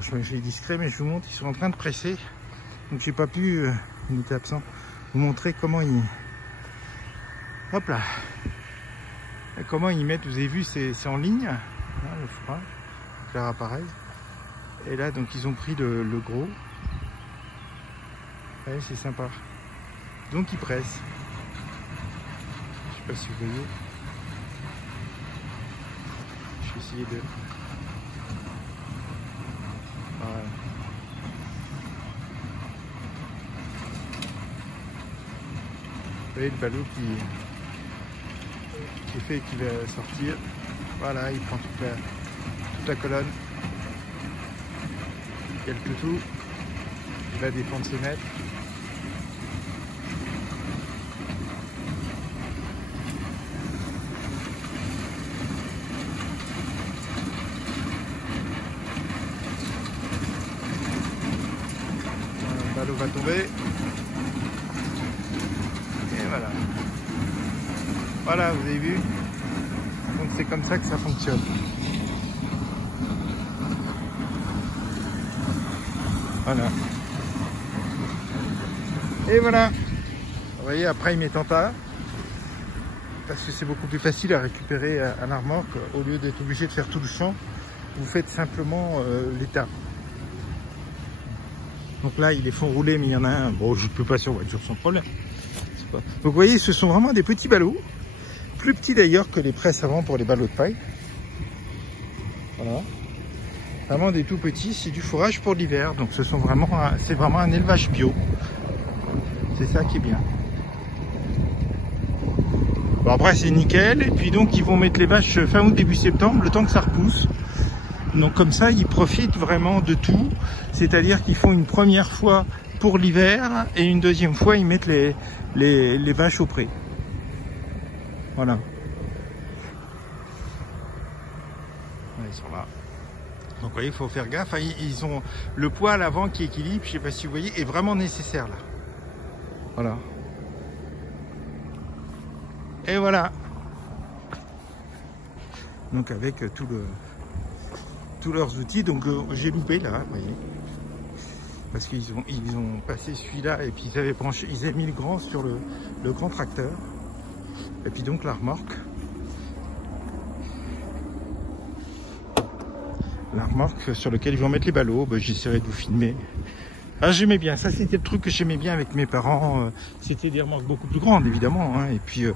Alors je suis discret, mais je vous montre, ils sont en train de presser. Donc j'ai pas pu, il était absent, vous montrer comment ils... Hop là. Comment ils mettent, vous avez vu, c'est en ligne, hein, le frein, donc leur appareil. Et là, donc ils ont pris le gros. Ouais, c'est sympa. Donc ils pressent. Je sais pas si vous voyez. Je vais essayer de... Voilà. Vous voyez le ballot qui est fait et qui va sortir. Voilà, il prend toute la colonne. Il calque tout. Il va défendre ses mètres. Le ballot va tomber. Et voilà. Voilà, vous avez vu. Donc c'est comme ça que ça fonctionne. Voilà. Et voilà. Vous voyez, après il met en tas. Parce que c'est beaucoup plus facile à récupérer à la remorque. Au lieu d'être obligé de faire tout le champ, vous faites simplement l'état. Donc là, ils les font rouler, mais il y en a un. Bon, je ne peux pas sur voiture sans problème. Donc vous voyez, ce sont vraiment des petits ballots. Plus petits d'ailleurs que les presses avant pour les ballots de paille. Voilà. Vraiment des tout petits, c'est du fourrage pour l'hiver. Donc ce sont vraiment, c'est vraiment un élevage bio. C'est ça qui est bien. Bon, après c'est nickel. Et puis donc ils vont mettre les vaches fin août, début septembre, le temps que ça repousse. Donc comme ça, ils profitent vraiment de tout. C'est-à-dire qu'ils font une première fois pour l'hiver et une deuxième fois, ils mettent les vaches au pré. Voilà. Ils sont là. Donc vous voyez, il faut faire gaffe. Ils ont le poids à l'avant qui équilibre, je ne sais pas si vous voyez, est vraiment nécessaire là. Voilà. Et voilà. Donc avec tous leurs outils. Donc j'ai loupé là, vous voyez. Parce qu'ils ont passé celui-là et puis ils avaient mis le grand sur le grand tracteur. Et puis donc la remorque. La remorque sur laquelle ils vont mettre les ballots, ben, j'essaierai de vous filmer. Ah, j'aimais bien, ça c'était le truc que j'aimais bien avec mes parents. C'était des remorques beaucoup plus grandes évidemment, hein, et puis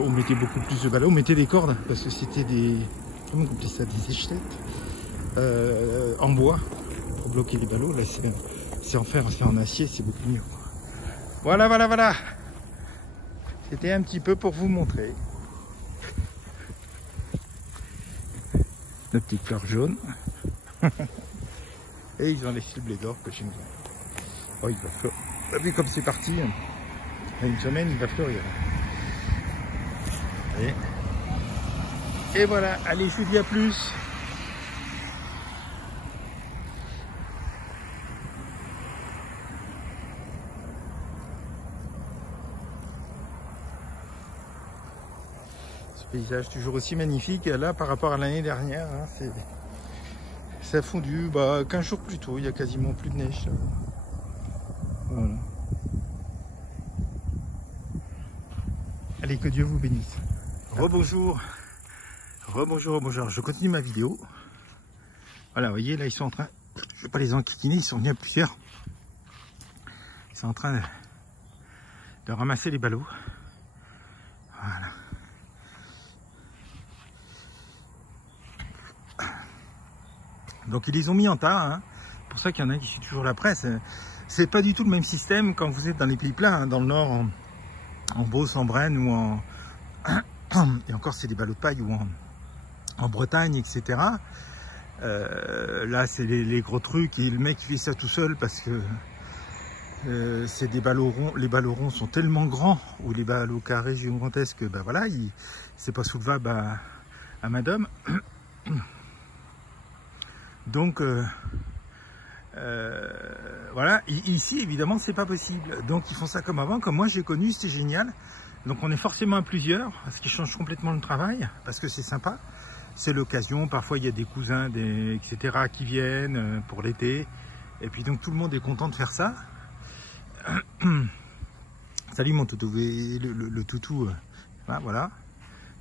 on mettait beaucoup plus de ballots, on mettait des cordes parce que c'était des, comment on appelait ça, des échelettes en bois pour bloquer les ballots. Là c'est en fer, c'est en acier, c'est beaucoup mieux. Voilà, voilà, voilà. C'était un petit peu pour vous montrer. Nos petites fleurs jaunes. Et ils ont laissé le blé d'or que j'aime bien. Oh, il va fleurir. Vu comme c'est parti, il y a une semaine, il va fleurir. Et voilà, allez, je vous dis à plus. Ce paysage toujours aussi magnifique. Là, par rapport à l'année dernière, hein, ça a fondu 15 jours plus tôt, il n'y a quasiment plus de neige. Voilà. Allez, que Dieu vous bénisse. Rebonjour. Rebonjour, rebonjour. Je continue ma vidéo. Voilà, vous voyez, là, ils sont en train... Je ne vais pas les enquiquiner, ils sont venus à plusieurs. Ils sont en train de ramasser les ballots. Voilà. Donc ils les ont mis en tas, hein. C'est pour ça qu'il y en a qui suivent toujours la presse. C'est pas du tout le même système quand vous êtes dans les pays plats, hein, dans le nord, en Beauce, en Brenne ou en... Et encore c'est des ballots de paille ou en Bretagne, etc. Là c'est les gros trucs et le mec il fait ça tout seul parce que c'est des ballots ronds. Les ballots ronds sont tellement grands ou les ballots carrés gigantesques, ben voilà, c'est pas soulevable à madame. Donc voilà, ici évidemment c'est pas possible. Donc ils font ça comme avant, comme moi j'ai connu, c'était génial. Donc on est forcément à plusieurs, ce qui change complètement le travail, parce que c'est sympa. C'est l'occasion, parfois il y a des cousins, etc. qui viennent pour l'été. Et puis donc tout le monde est content de faire ça. Salut mon toutou, le toutou, voilà.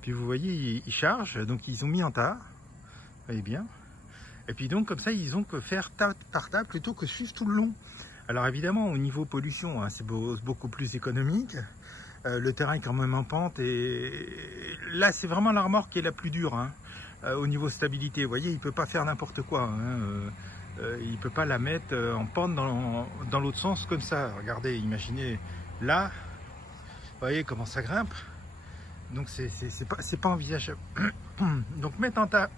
Puis vous voyez, il charge, donc ils ont mis en tas, vous voyez bien. Et puis donc comme ça, ils ont que faire tas par tas plutôt que suivre tout le long. Alors évidemment, au niveau pollution, hein, c'est beaucoup plus économique. Le terrain est quand même en pente et là, c'est vraiment la remorque qui est la plus dure hein, au niveau stabilité. Vous voyez, il ne peut pas faire n'importe quoi. Hein, il ne peut pas la mettre en pente dans l'autre sens comme ça. Regardez, imaginez là, vous voyez comment ça grimpe. Donc c'est pas envisageable. Donc mettre en tas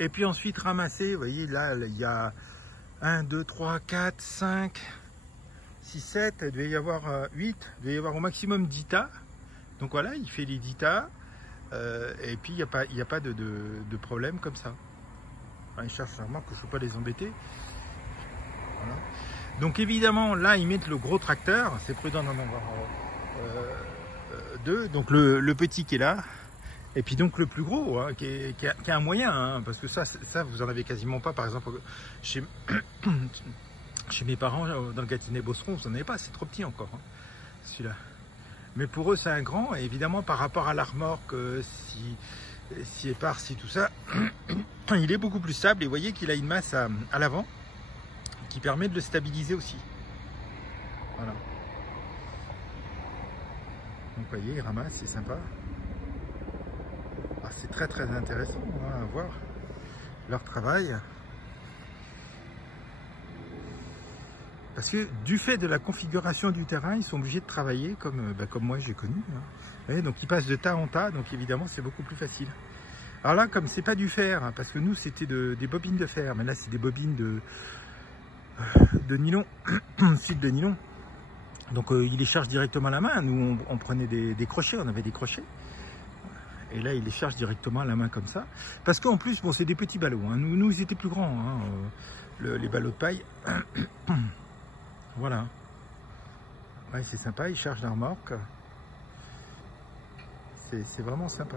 et puis ensuite ramasser. Vous voyez là, il y a 1, 2, 3, 4, 5, 6, 7, il devait y avoir 8, il devait y avoir au maximum 10 tas. Donc voilà, il fait les 10 tas et puis il n'y a pas de problème comme ça. Enfin, ils cherchent vraiment que je ne peux pas les embêter. Voilà. Donc évidemment, là, ils mettent le gros tracteur. C'est prudent d'en avoir deux. Donc le petit qui est là. Et puis donc le plus gros, hein, qui a un moyen. Hein, parce que ça, vous en avez quasiment pas. Par exemple, chez mes parents, dans le Gâtinais-Beauceron, vous n'en avez pas. C'est trop petit encore, hein, celui-là. Mais pour eux, c'est un grand. Et évidemment, par rapport à la remorque, si épars, si tout ça, il est beaucoup plus stable. Et vous voyez qu'il a une masse à l'avant qui permet de le stabiliser aussi. Voilà. Donc vous voyez, il ramasse, c'est sympa. Ah, c'est très très intéressant hein, à voir leur travail. Parce que du fait de la configuration du terrain, ils sont obligés de travailler comme moi j'ai connu. Hein. Vous voyez, donc ils passent de tas en tas, donc évidemment c'est beaucoup plus facile. Alors là, comme c'est pas du fer, hein, parce que nous c'était des bobines de fer, mais là c'est des bobines de nylon, fil de nylon. Donc il les charge directement à la main. Nous on prenait des crochets, on avait des crochets. Et là il les charge directement à la main comme ça. Parce qu'en plus, bon, c'est des petits ballots. Hein. Nous ils étaient plus grands, hein, les ballots de paille. Voilà. Ouais, c'est sympa, ils chargent la remorque. C'est vraiment sympa.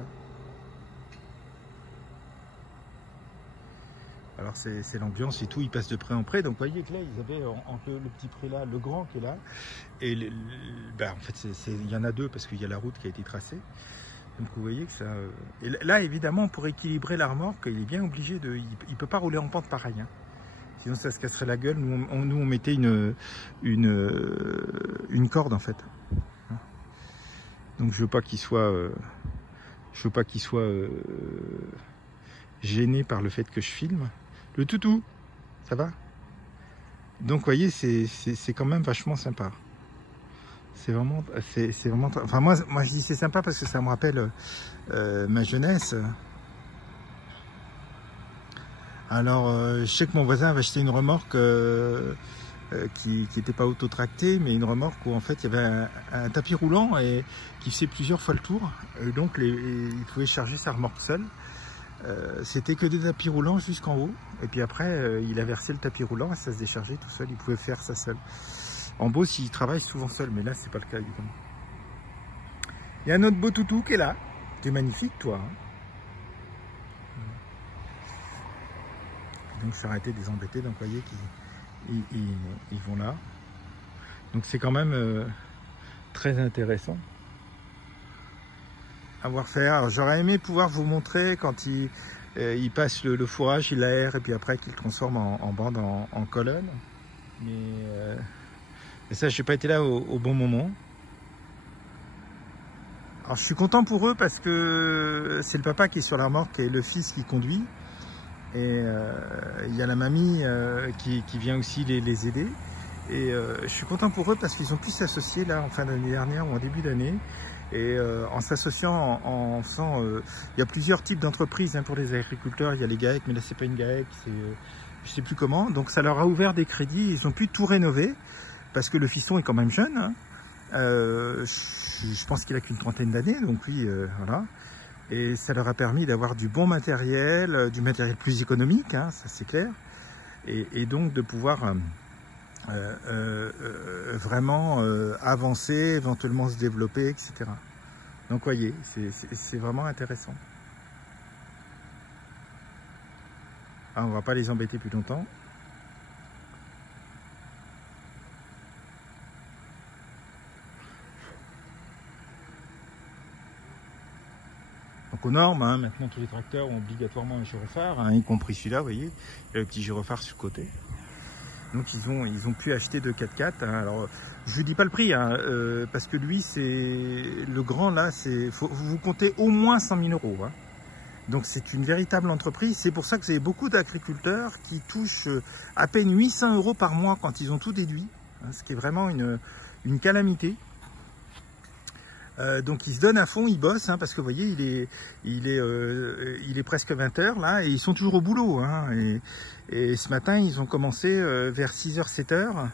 Alors c'est l'ambiance et tout, ils passent de près en près. Donc vous voyez que là, ils avaient entre le petit pré là, le grand qui est là. Et en fait, il y en a deux parce qu'il y a la route qui a été tracée. Donc vous voyez que ça... Et là, évidemment, pour équilibrer la remorque, il est bien obligé de... Il ne peut pas rouler en pente pareil. Hein. Sinon, ça se casserait la gueule. Nous, on mettait une corde, en fait. Donc je veux pas qu'il soit... je veux pas qu'il soit gêné par le fait que je filme. Le toutou, ça va? Donc vous voyez, c'est quand même vachement sympa. C'est vraiment, enfin moi je dis c'est sympa parce que ça me rappelle ma jeunesse. Alors je sais que mon voisin avait acheté une remorque qui n'était pas auto-tractée, mais une remorque où en fait il y avait un tapis roulant et qui faisait plusieurs fois le tour. Et donc il pouvait charger sa remorque seul. C'était que des tapis roulants jusqu'en haut. Et puis après, il a versé le tapis roulant et ça se déchargeait tout seul. Il pouvait faire ça seul. En Beauce, il travaille souvent seul, mais là, c'est pas le cas évidemment. Il y a un autre beau toutou qui est là. Tu es magnifique, toi. Hein. Donc, je suis arrêté de les embêter. Donc, vous voyez qu'ils vont là. Donc, c'est quand même très intéressant à voir faire. J'aurais aimé pouvoir vous montrer quand il passe le fourrage, il aère et puis après qu'il le transforme en bande, en colonne. Mais ça, je n'ai pas été là au bon moment. Alors je suis content pour eux parce que c'est le papa qui est sur la remorque et le fils qui conduit. Et il y a la mamie qui vient aussi les aider. Et je suis content pour eux parce qu'ils ont pu s'associer là en fin d'année dernière ou en début d'année. Et en s'associant, en faisant... il y a plusieurs types d'entreprises hein, pour les agriculteurs. Il y a les GAEC, mais là c'est pas une GAEC, c'est je sais plus comment. Donc ça leur a ouvert des crédits, ils ont pu tout rénover. Parce que le fiston est quand même jeune. Hein. Je pense qu'il a qu'une trentaine d'années, donc oui, voilà. Et ça leur a permis d'avoir du bon matériel, du matériel plus économique, hein, ça c'est clair. Et donc de pouvoir vraiment avancer, éventuellement se développer, etc. Donc vous voyez, c'est vraiment intéressant. Ah, on va pas les embêter plus longtemps. Donc aux normes, hein, maintenant tous les tracteurs ont obligatoirement un gyrophare, hein, y compris celui-là, vous voyez, il y a le petit gyrophare sur le côté. Donc ils ont pu acheter de 4x4. Hein. Alors je ne dis pas le prix, hein, parce que lui, c'est le grand là, vous comptez au moins 100 000 euros. Hein. Donc c'est une véritable entreprise. C'est pour ça que vous avez beaucoup d'agriculteurs qui touchent à peine 800 euros par mois quand ils ont tout déduit, hein, ce qui est vraiment une calamité. Donc ils se donnent à fond, ils bossent, hein, parce que vous voyez, il est presque 20 h là, et ils sont toujours au boulot. Hein, et ce matin, ils ont commencé vers 6 h, 7 h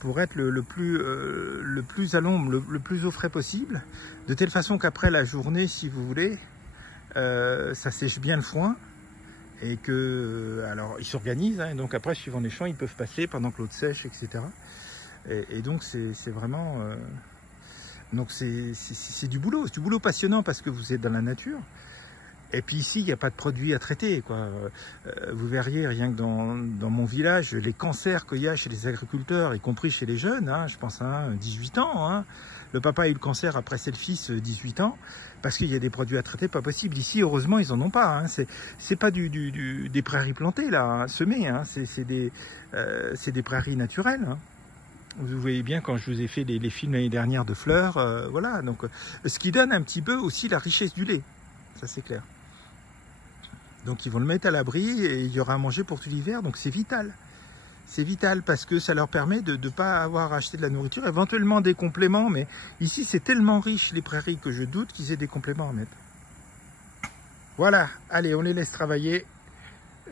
pour être le plus à l'ombre, le plus au frais possible, de telle façon qu'après la journée, si vous voulez, ça sèche bien le foin, et que, alors ils s'organisent, hein, et donc après, suivant les champs, ils peuvent passer pendant que l'autre sèche, etc. Et donc c'est vraiment... Donc c'est du boulot, passionnant parce que vous êtes dans la nature. Et puis ici, il n'y a pas de produits à traiter, quoi. Vous verriez, rien que dans mon village, les cancers qu'il y a chez les agriculteurs, y compris chez les jeunes, hein, je pense à 18 ans. Hein. Le papa a eu le cancer, après c'est le fils, 18 ans, parce qu'il y a des produits à traiter, pas possible. Ici, heureusement, ils n'en ont pas. Hein. C'est pas des prairies plantées, là, hein, semées. Hein. C'est des prairies naturelles. Hein. Vous voyez bien quand je vous ai fait les films l'année dernière de fleurs, voilà. Donc, ce qui donne un petit peu aussi la richesse du lait, ça c'est clair. Donc ils vont le mettre à l'abri et il y aura à manger pour tout l'hiver, donc c'est vital. C'est vital parce que ça leur permet de ne pas avoir acheté de la nourriture, éventuellement des compléments, mais ici c'est tellement riche les prairies que je doute qu'ils aient des compléments à mettre. Voilà, allez, on les laisse travailler.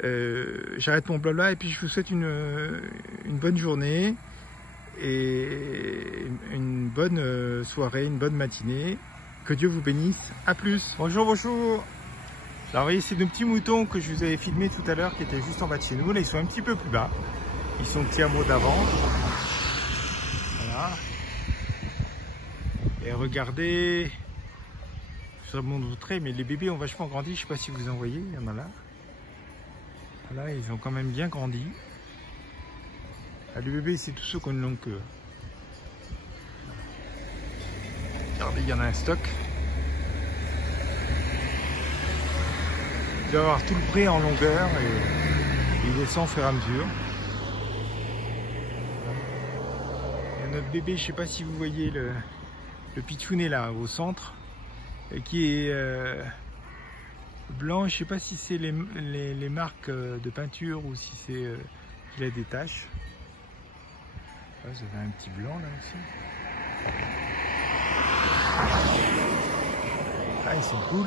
J'arrête mon blabla et puis je vous souhaite une bonne journée. Et une bonne soirée, une bonne matinée. Que Dieu vous bénisse. À plus. Bonjour, bonjour. Alors, vous voyez, c'est nos petits moutons que je vous avais filmés tout à l'heure qui étaient juste en bas de chez nous. Là, ils sont un petit peu plus bas. Ils sont au petit hameau d'avant. Voilà. Et regardez. Je vais vous montrer, mais les bébés ont vachement grandi. Je ne sais pas si vous en voyez. Il y en a là. Voilà, ils ont quand même bien grandi. Ah, les bébés, c'est tous ceux qui ont une longue queue. Regardez, il y en a un stock. Il doit avoir tout le pré en longueur et il descend au fur et à mesure. Il y a notre bébé, je ne sais pas si vous voyez le pitchounet là au centre, qui est blanc. Je ne sais pas si c'est les marques de peinture ou si c'est qu'il a des taches. Vous avez un petit blanc là aussi. Ah, ils sont cool.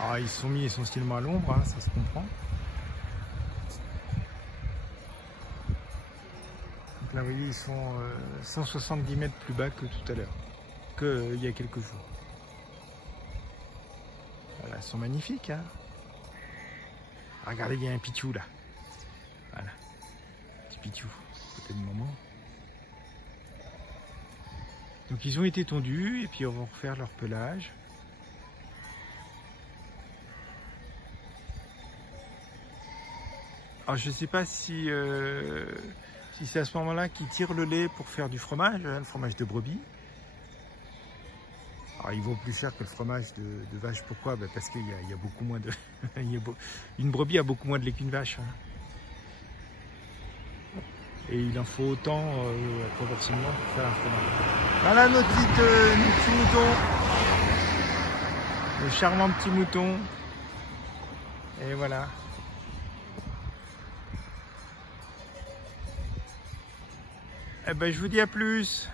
Alors, ils sont mis essentiellement à l'ombre, hein, ça se comprend. Donc là, vous voyez, ils sont 170 mètres plus bas que tout à l'heure, qu'il y a quelques jours. Voilà, ils sont magnifiques. Hein. Regardez, il y a un pichou là. Voilà, petit pichou, côté de maman. Donc ils ont été tondus et puis on va refaire leur pelage. Alors je ne sais pas si c'est à ce moment-là qu'ils tirent le lait pour faire du fromage, hein, le fromage de brebis. Alors il vaut plus cher que le fromage de vache. Pourquoi? Ben parce qu'il y a beaucoup moins de... Une brebis a beaucoup moins de lait qu'une vache. Hein. Et il en faut autant proportionnellement pour faire un fromage. Voilà nos petits moutons. Nos charmants petits moutons. Et voilà. Eh ben, je vous dis à plus.